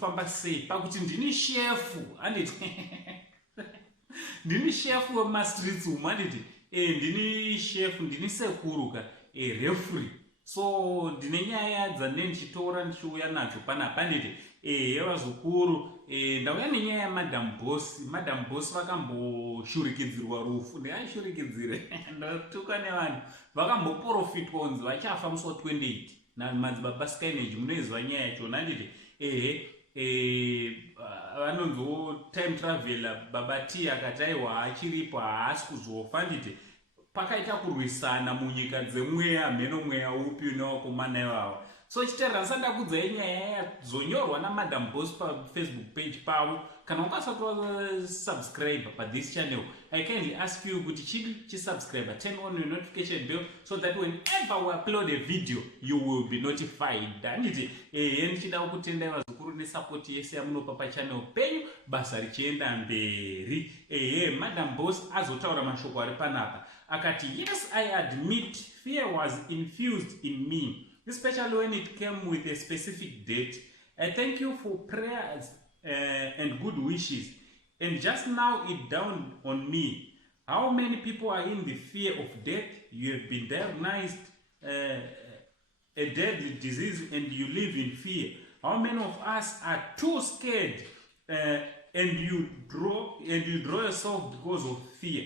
kufamba sei pakuti ndini shefu handiti ndini shefu wemastreets umu handiti ndini shefu ndini sekuruka referee. So ndine nyaya dzandine ndichitora ndichiuya nacho panapa handiti yevazukuru ndauya nenyaya yamadam boss. Madam boss vakamboshurikidzirwa rufu, ndingashurikidzire ndatuka nevanhu vakamboprofitwa kunzi vachafa musi wa28 namadzibaba skyneji. Munoiziva nyaya yachona handiti vanonziwo time traveler. Baba T akati aiwa haachiripo haasi kuzofa handiti pakaita kurwisana munyika dzemweya, mheno mweya upi unewakomana ivava. So chiterera sandakudzai nyaya yazonyorwa namadam boss pafacebook page pavo. Kana ukasati wasubscribe pathis channel, I kindly ask you kuti chidi chisubscribe, turn on your notification bell so that whenever we upload a video you will be notified. Handiti ndichida kutendai vazukuru nesupport yese yamunopa pachannel penyu, basa richienda mberi. Madam boss azotaura mashoko ari panapa akati, yes, I admit fear was infused in me, especially when it came with a specific date. I thank you for prayers and good wishes. And just now it dawned on me, how many people are in the fear of death? You have been diagnosed a deadly disease and you live in fear. How many of us are too scared and you draw yourself because of fear?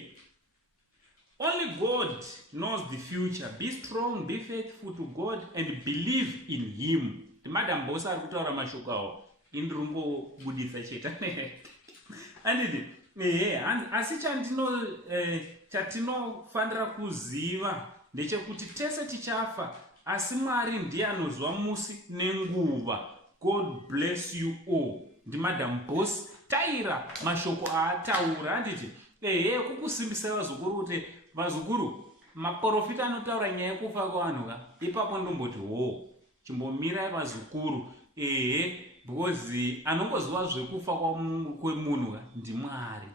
Only God knows the future. Be strong, be faithful to God, and believe in Him. The Madam Boss ari kutaura mashoko awo indirimbobudisa cheta anditi asi chatinofanira kuziva ndechekuti tese tichafa, asi Mwari ndiye anoziva musi nenguva. God bless you all. Ndi Madam Boss taira mashoko aataura handiti kukusimbisa vazukuru kuti vazukuru maprofita anotaura nyaya yekufa kwevanhu ka ipapo ndomboti chimbomirai vazukuru because anongoziva zvekufa kwemunhu ka ndi Mwari.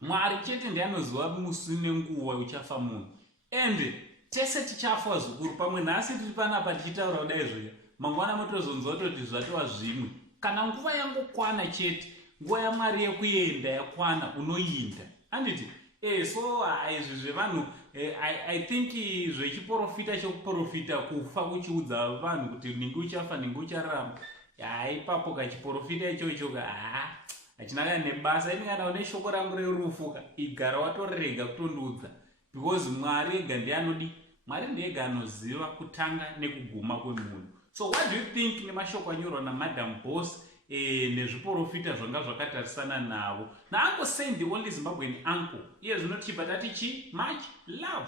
Mwari chete ndiye anoziva musi nenguva uchafa munhu, and tese tichafa vazukuru. Pamwe nhasi tiri panapa tichitaura kudai zvoya, mangwana motozonzwa toti zvatova zvimwe. Kana nguva yangokwana chete, nguva yaMwari yekuenda yakwana, unoinda handiti so izvi zvevanhu I think zvechiprofita chokuprofita kufa kuchiudza vanhu kuti ninge uchafa ninge uchararama, ipapo kachiprofita ichocho hachina kana nebasa. Ini kana une shoko rangu rerufu igara watorega kutondiudza, because Mwari ega ndiye anodi, Mwari ndiye ega anoziva kutanga nekuguma kwemunhu. So what do you think nemashoko anyorwa naMadam Boss nezviprofita zvanga zvakatarisana navo naUncle Sandy, only Zimbabwean uncle. Iye zvinotipa tati chi much love